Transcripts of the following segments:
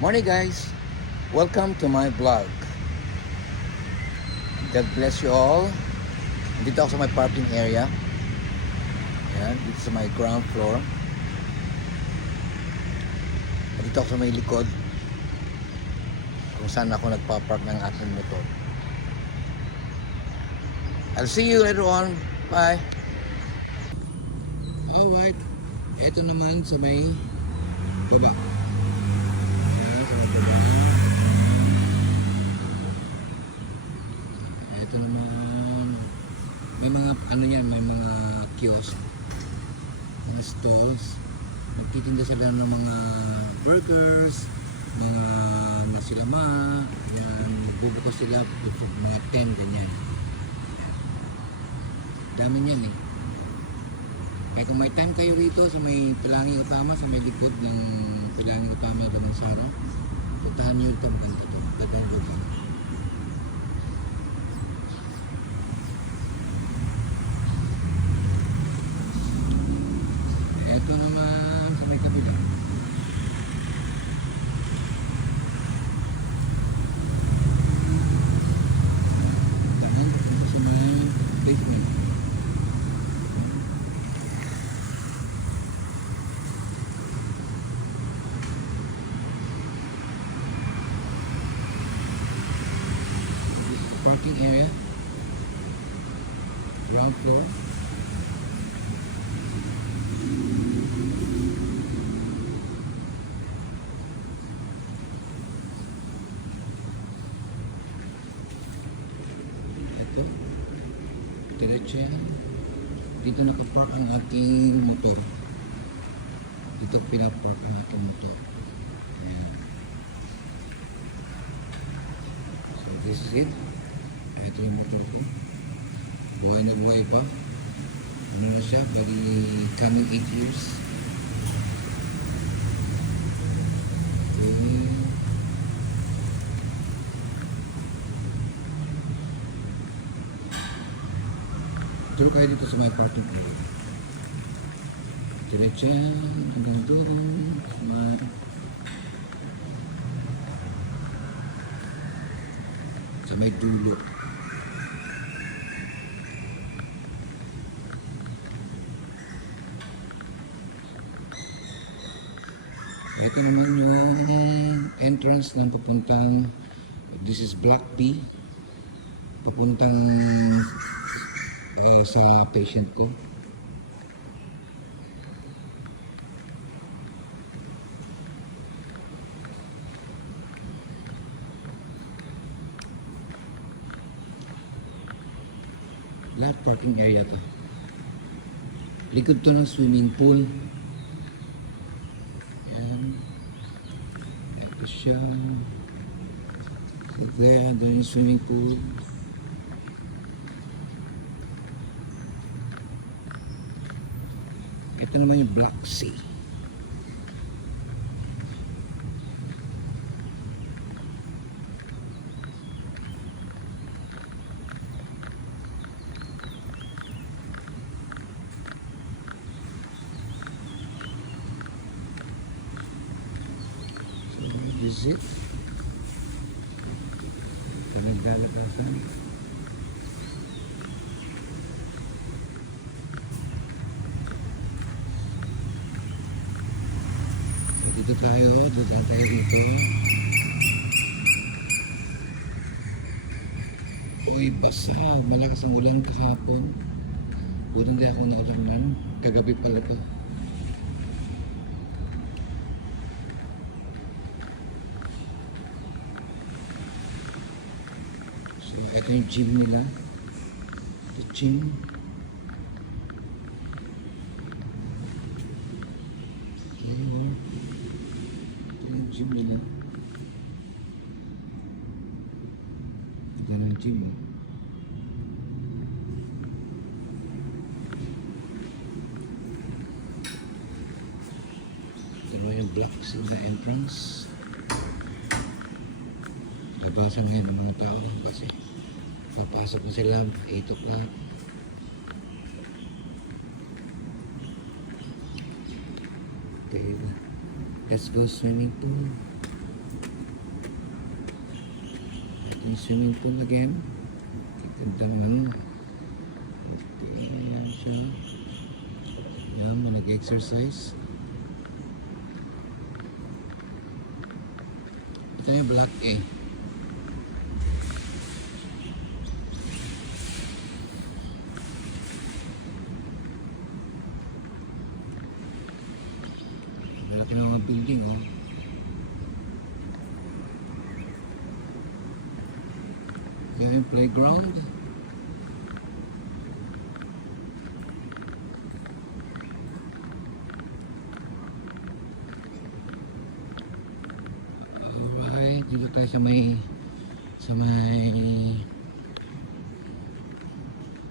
Morning guys! Welcome to my vlog. God bless you all. Dito ako sa my parking area. Ayan, dito sa my ground floor. Dito ako sa may likod kung saan ako nagpa-park ng aking motor. I'll see you later on. Bye! Alright, ito naman sa may baba. Ito naman may mga ano yan, may mga kiosk, mga stalls. Nagtitinda sila ng mga burgers, mga nasilama, yan, bubukas sila mga 10 ganyan. Dami niyan eh. Kaya kung may time kayo rito sa may Pilangin Utama, sa may likod ng Pilangin Utama ng Damansara, puntahan niyo ito, maganda ito. Ganda yung lugar. Ito naman sa may kabila. Tahan ito sa may basement. Parking area, ground floor. Ito, diretso yan. Dito nakapark ang aking motor. Dito pinapark ang aking motor. Ayan. So this is it. Ito yung motor ko. Buhay na buhay pa. Ano na siya? Very coming 8 years. Okay. Tuloy kayo dito sa may parking area. Diretso yan. Hanggang dulo. Sa may dulo. Ito naman yung entrance ng papuntang, this is Black P, papuntang sa patient ko. Lahat parking area to. Likod to ng swimming pool. Ito siya. So there, doon yung swimming pool. Ito naman yung Black Sea. Is it? Pinaglalakasan. So, dito tayo dito. Uy, basa. Malakas ang ulan kahapon. Doon hindi ako nakatagnan. Kagabi pala ito. Ito yung gym nila. The gym. Ito yung gym nila. Ito na yung gym. Ito na yung blocks in the entrance. Labasan ngayon ng mga tao kasi papasok na sila 8 o'clock. Okay, let's go swimming pool. Yung swimming pool again. Ganda naman. Ayan siya. Yan, nag-exercise. Ito yung Block A. Malaki na mga building, oh. Yan yung playground. Alright, dito tayo sa may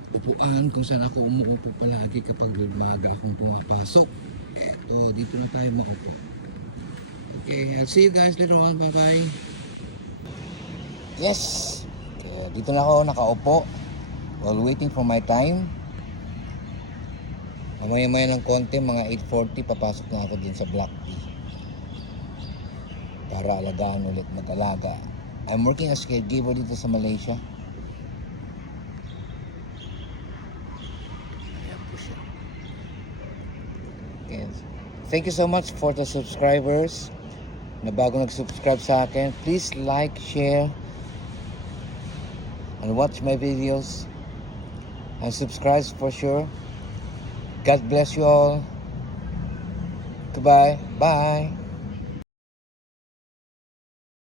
upuan kung saan ako umuupo palagi kapag umaga akong pumapasok. Eto, dito na tayo maupo. Okay, I'll see you guys later on. Bye bye. Yes, okay, dito na ako nakaupo while waiting for my time. Mamaya-maya ng konti, mga 8:40 papasok na ako din sa Block B para alagaan ulit, mag-alaga. I'm working as caregiver dito sa Malaysia. Ayan po siya. Yes. Thank you so much for the subscribers na bago nag-subscribe sa akin. Please like, share, and watch my videos. And subscribe for sure. God bless you all. Goodbye. Bye.